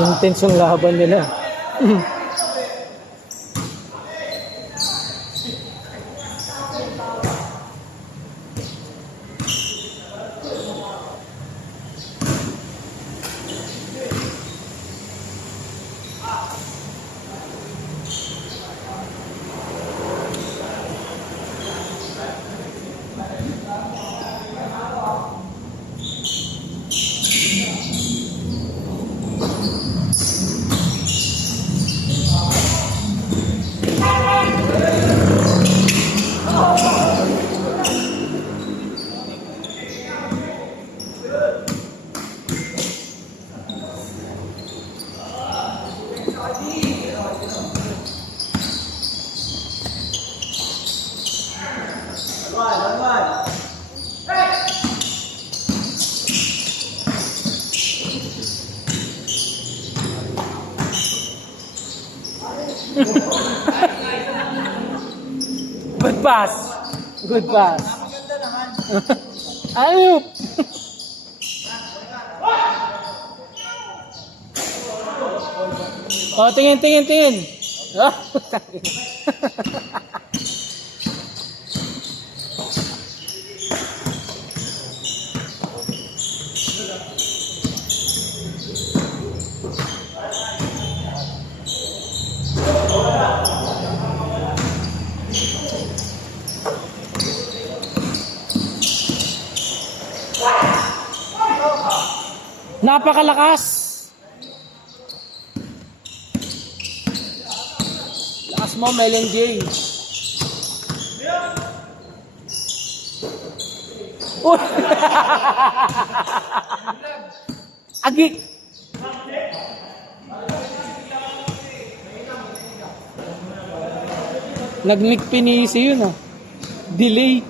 Intense yung laban nila. Good pass. Good pass. Ayup. Oh, tingin. Oh. Napakalakas. Lakas mo, Melen J. Uy! Agik! Nag-nick pinisi yun ah. Delay.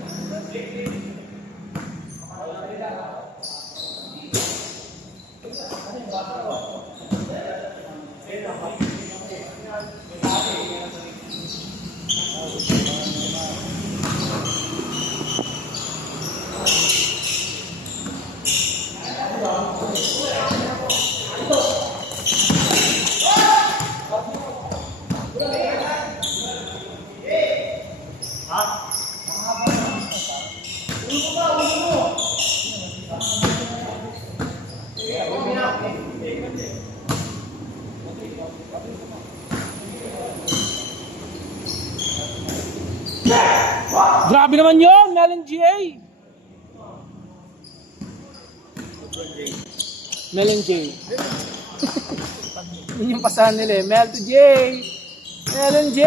Grabe naman yun, Melen J. Melen J. Yun yung pasahan nila eh. Mel to J. Melen J.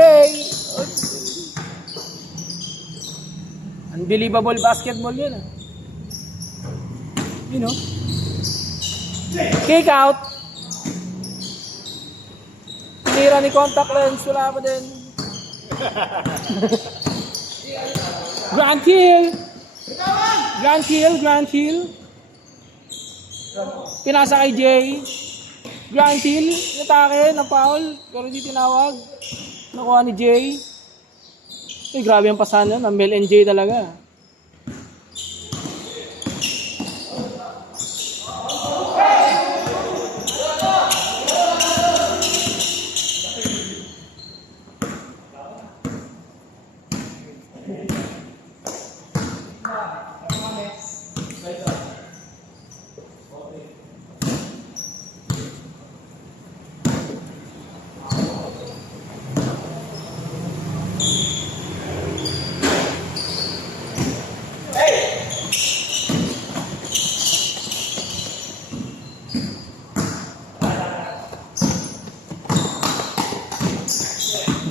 Unbelievable basketball yun ah. You know. Kick out. Tinira ni contact lens. Wala pa din. Grand kill. Pinasa kay Jay. Grand kill. Atake na foul. Pero di tinawag. Nakuha ni Jay. Ay, grabe ang pasahan yun. Ang Mel and Jay talaga.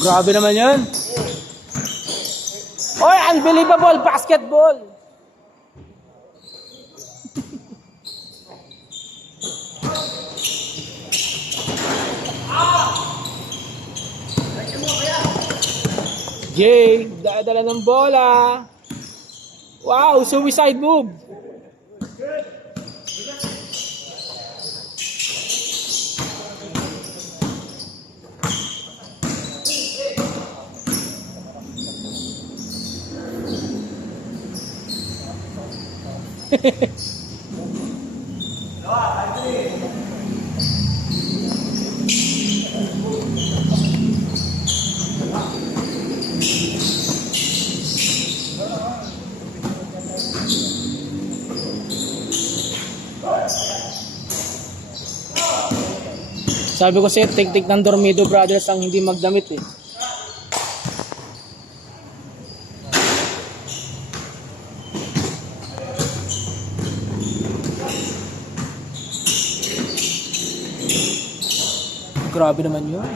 Grabe naman yun. Oy, unbelievable basketball. Jay, dala ng bola. Wow, suicide move. Sabi ko sa'yo, teknik ng Dormido Brothers ang hindi magdamit eh. Grabe naman yun.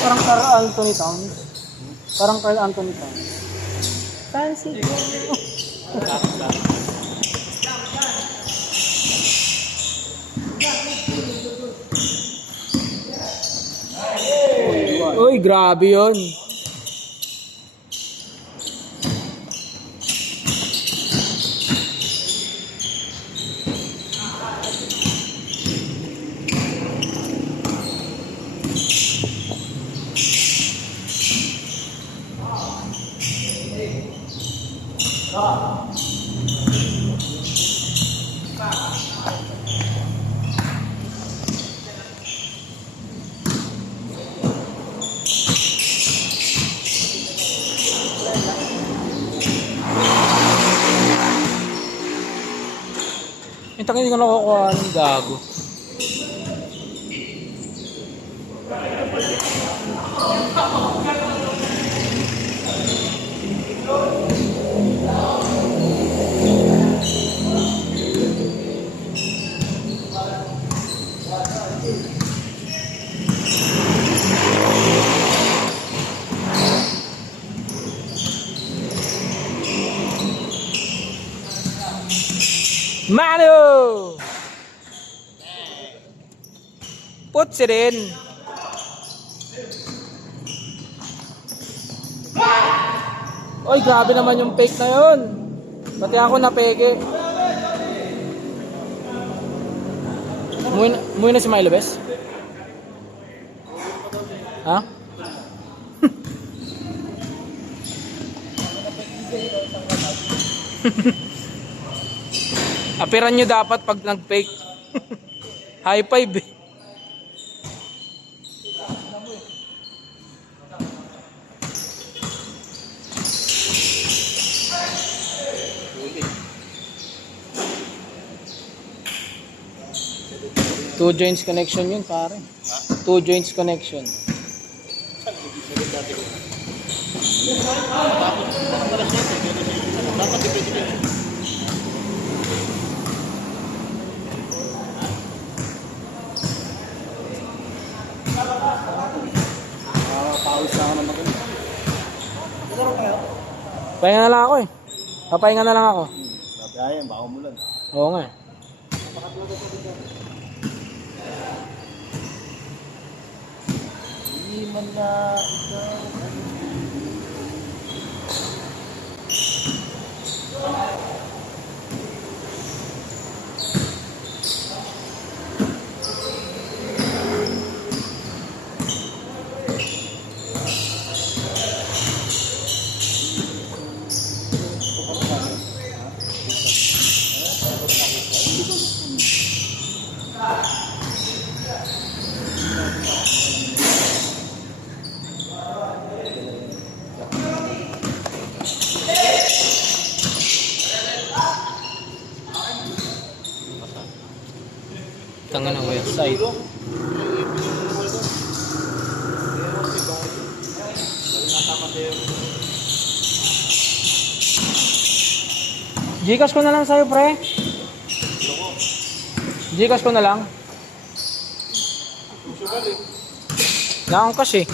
Parang Carl Anthony Towns. Parang Carl Anthony Towns. Fancy girl. Uy, grabe yun. Yung tangin hindi ko nakukuha ng gago. Manu! Putsi rin. Oy, grabe naman yung fake na yun. Pati ako napeke. Umuwi na si Milo Bes? Ha? Apiran nyo dapat pag nag-fake. High five eh. Two joints connection yun pare. Two joints connection. Pahinga na lang ako eh. Papahinga na lang ako. Sabihin, baka umulan. Oo nga eh. Hindi man na ikaw. Tangan ng website. Gcash ko na lang sa'yo, pre. Gcash ko na lang. Nakangkas eh.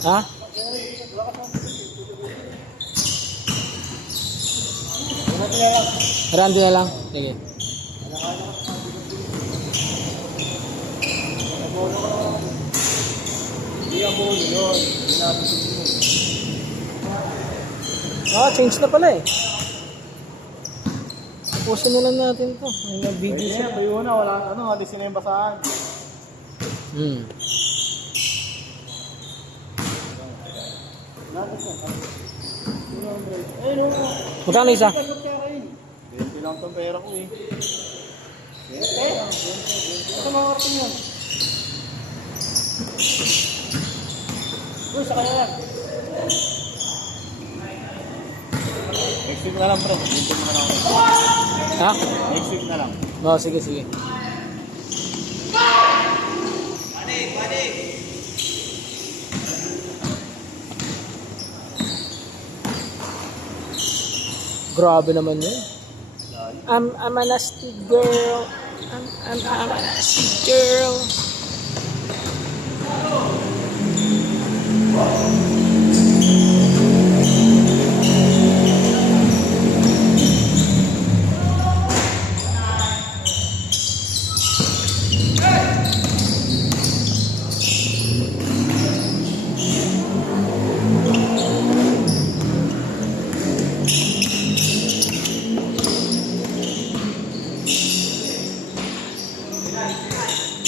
Ha? Rando na lang. Sige. Change na pala eh. Tapusin na lang natin to. May nag-video siya. Tuyo na, wala, alisin na yung basahan. Magkano isa? 20 lang itong pera ko eh. Sa mga karton yan. Uy, sa kanya yan. Next week na lang bro. Next week na lang. Ha? Next week na lang. Oo, sige, sige. Grabe naman yun. I'm a nasty girl. I'm a nasty girl.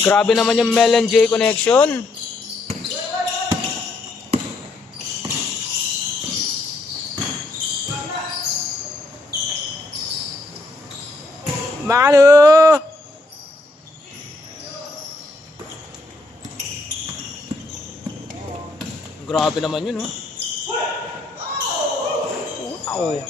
Grabe naman yung Mel and J connection. Manu! Grabe naman yun, oh. Wow. Yeah!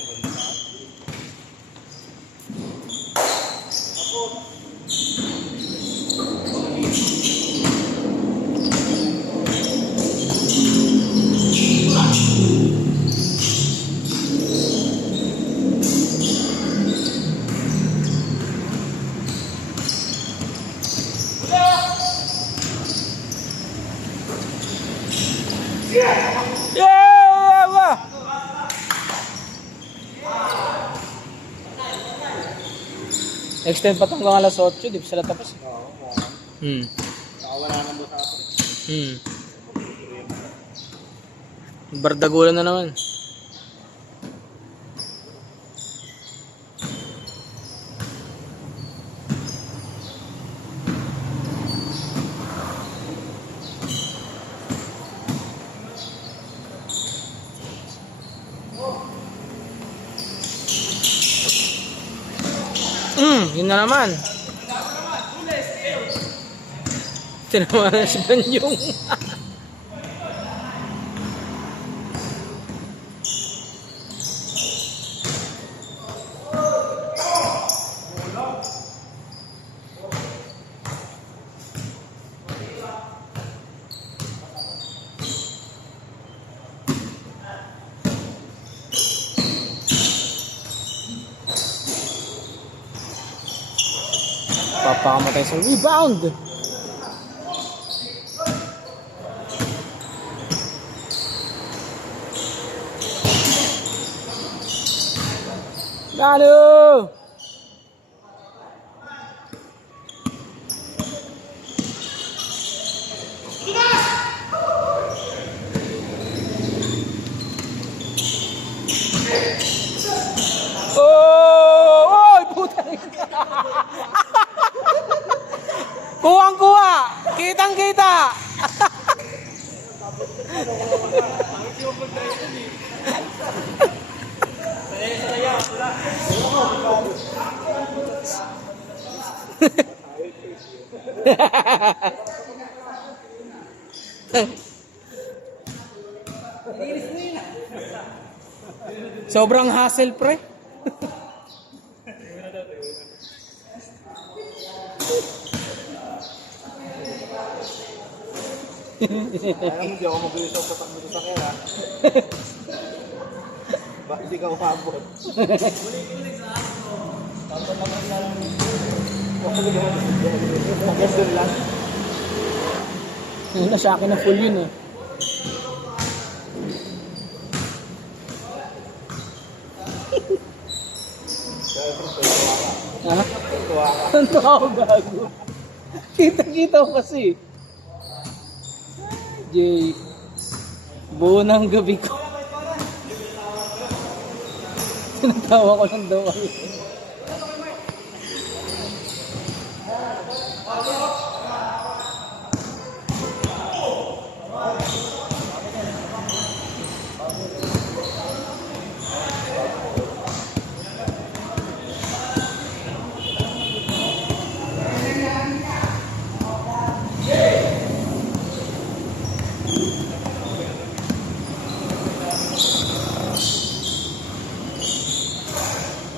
Extend pa hanggang alas 8, di pa sila tapos. Wala nang basahan. Bardagulan na naman. Yun na naman. Tinawa na si Banyong. Papakamatay sa rebound. Lalo! Oh! Oy! Puta! Kuwang-kuwa! Kitang-kita! Sobrang hassle, pre. Alam mo, di ako mabilis ako patak dito sa kera. Bakit hindi ka umabot? Magandun lang. Ayun na, sa akin na full yun eh. Ha? Tuwa ka. Ang tao gago. Kita-kita ko kasi. Jay. Buo ng gabi ko. Sinatawa ko lang daw kami.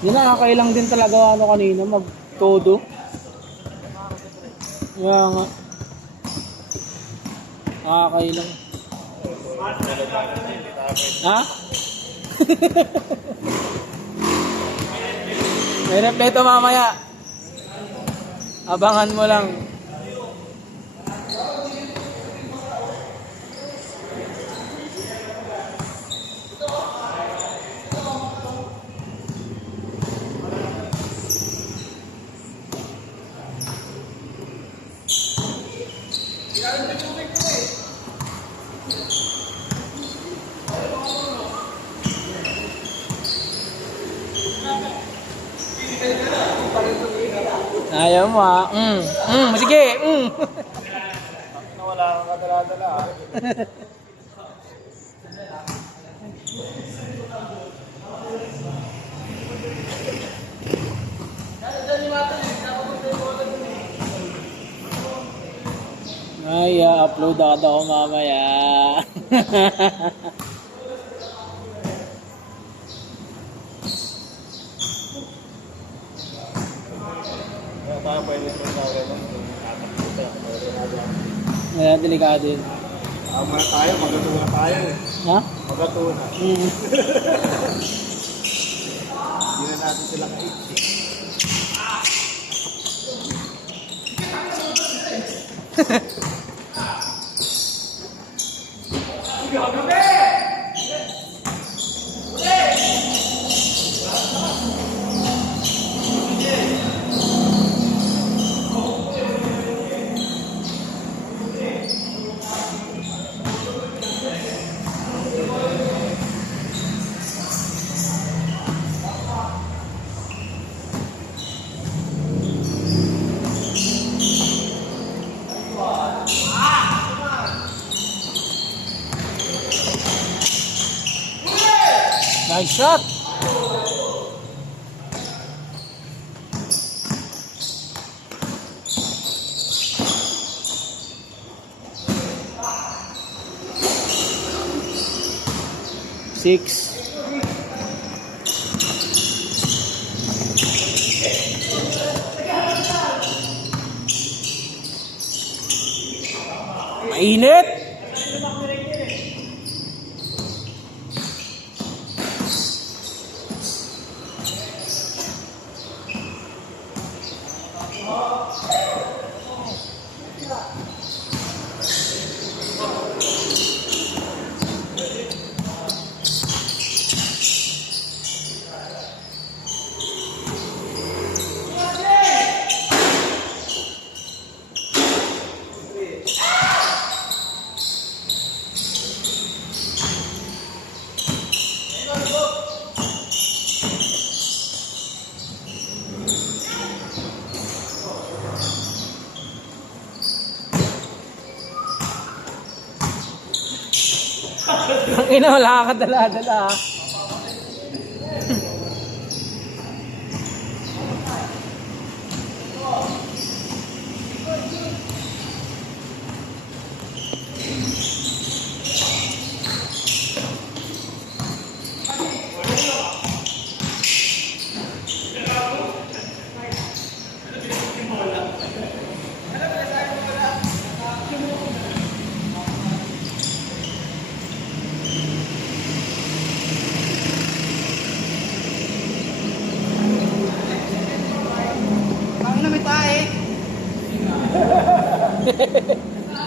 Hindi nakakailang din talaga ano kanina, mag-todo. Kaya nga. Nakakailang. Ha? May repleto mamaya. Abangan mo lang. Ayaw mo ha. Sige. Wala kang kadala-dala ah. Ay, upload agad ako mamaya. Kaya tayo pwede ito sa akin. Kaya delikado yun. Tama na tayo, magatuna tayo eh. Ha? Magatuna. Hindi na natin sila ka-exit. Nice shot. Six. Mainit. Ang ina, wala ka dala-dala.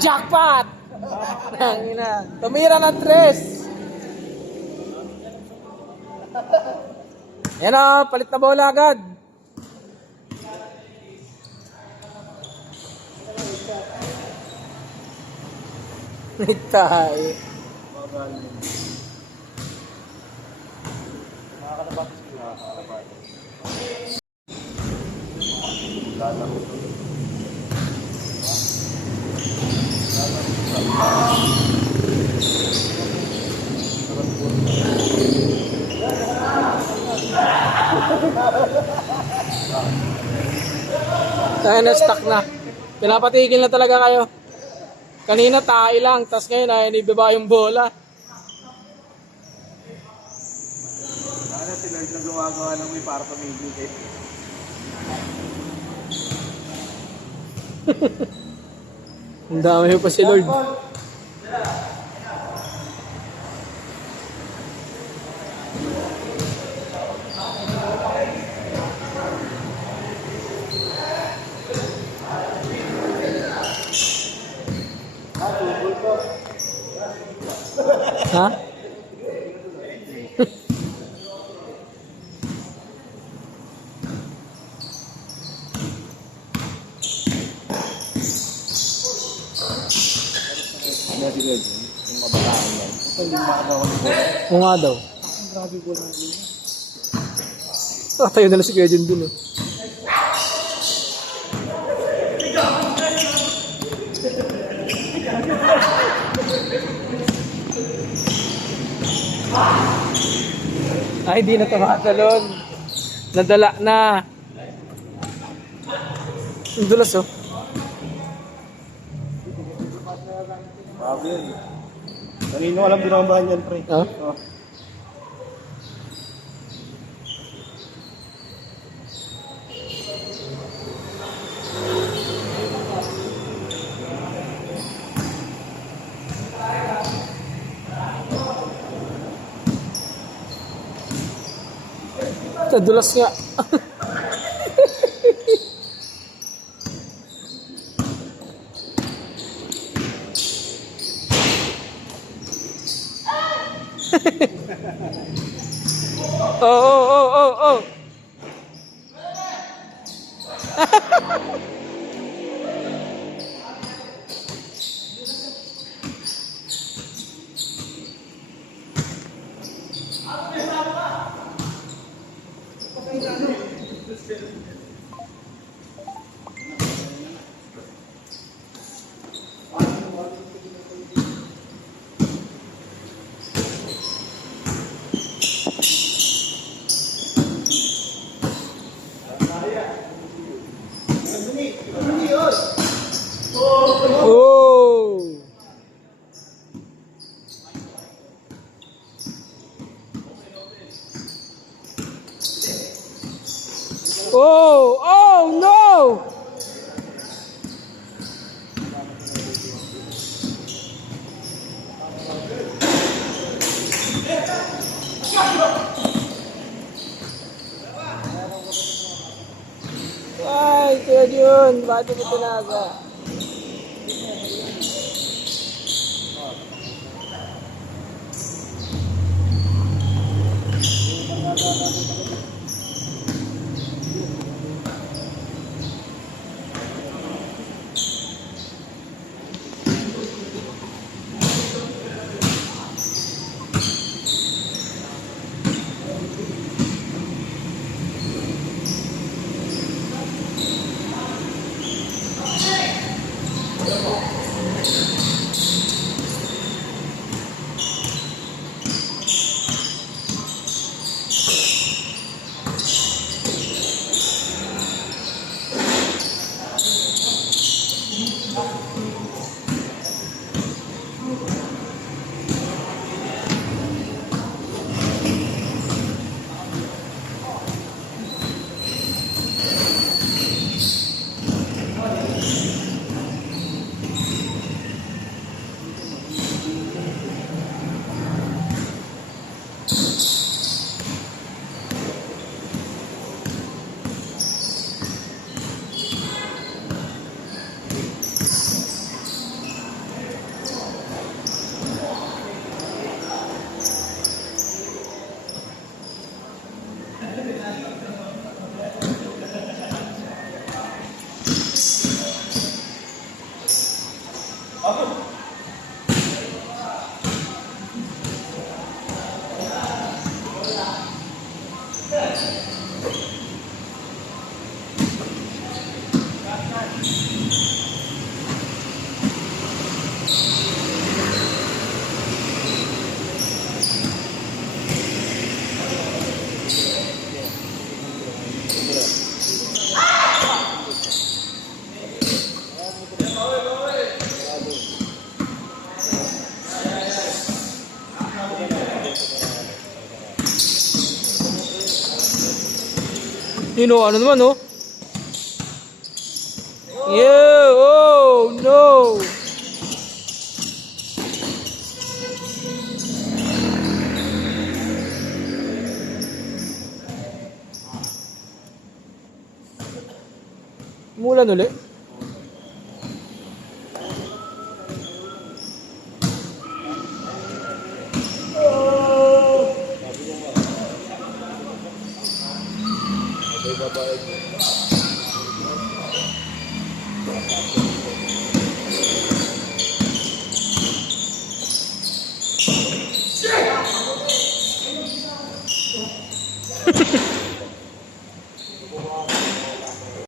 Jackpot! Tangina. Tumira ng 3. Yan o, palit na bola agad. Tayo. Tayo na stuck na. Pinapatigil na talaga kayo. Kanina tayo lang, tas ngayon ay nibaba yung bola. Sana si Lord na gumagawa ng may para pamigil eh. Ang dami pa si Lord. Ha? Ano si Lord? Yung kabataan yan. Ito hindi makagawa ng bola. Oo nga daw. Ang grabe bola ng bola. Tayo na lang si Kuya Jun dun eh. Ay, di na tumatalon. Nadala na. Ang dulas oh. Grabe yan. Kanino alam dinambahan yan, pre. Oh? Oh. Dulas nga. Oh. Oh. Oh no! Ay, Kuya Jun, bakit mo tinaga? Yun o, ano naman, oh. Yeah, oh, no. Umulan ulit.